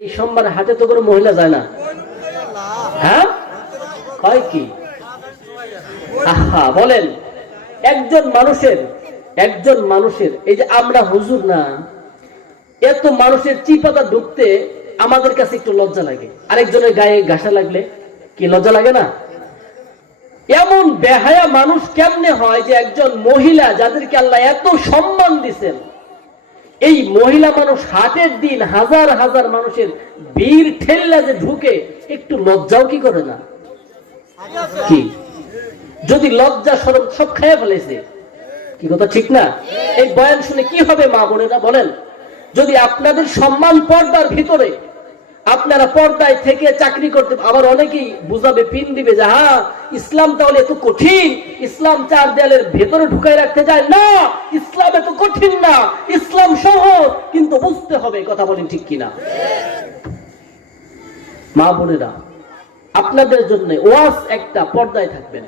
এই সোমবার হাতে তো কোনো মহিলা যায় না, হ্যাঁ কয় কি? আহা বলেন, একজন মানুষের এই যে আমরা হুজুর না, এত মানুষের চিপাতা ঢুকতে আমাদের কাছে একটু লজ্জা লাগে। আরেকজনের গায়ে ঘাসা লাগলে কি লজ্জা লাগে না? এমন বেহায়া মানুষ কেমনে হয় যে একজন মহিলা যাদেরকে আল্লাহ এত সম্মান দিচ্ছেন, এই মহিলা মানুষ হাটের দিন হাজার হাজার মানুষের ভিড় ঠেললা যে ঢুকে, একটু লজ্জাও কি করে না? কি যদি লজ্জা শরম সব খেয়ে ফেলেছে, কি কথা ঠিক না? এই বয়ান শুনে কি হবে মা বোনেরা বলেন? যদি আপনাদের সম্মান পর্দার ভিতরে, আপনারা পর্দায় থেকে চাকরি করতে, আবার অনেকেই বুঝাবে, পিন দিবে যে হ্যাঁ ইসলাম তাহলে এত কঠিন, ইসলাম চার দেয়ালের ভেতরে ঢুকাই রাখতে যায় না, ইসলাম এত কঠিন না, ইসলাম সহজ, কিন্তু বুঝতে হবে। কথা বলেন ঠিক কিনা? মা বোনেরা, আপনাদের জন্য ওয়াজ একটা, পর্দায় থাকবেন।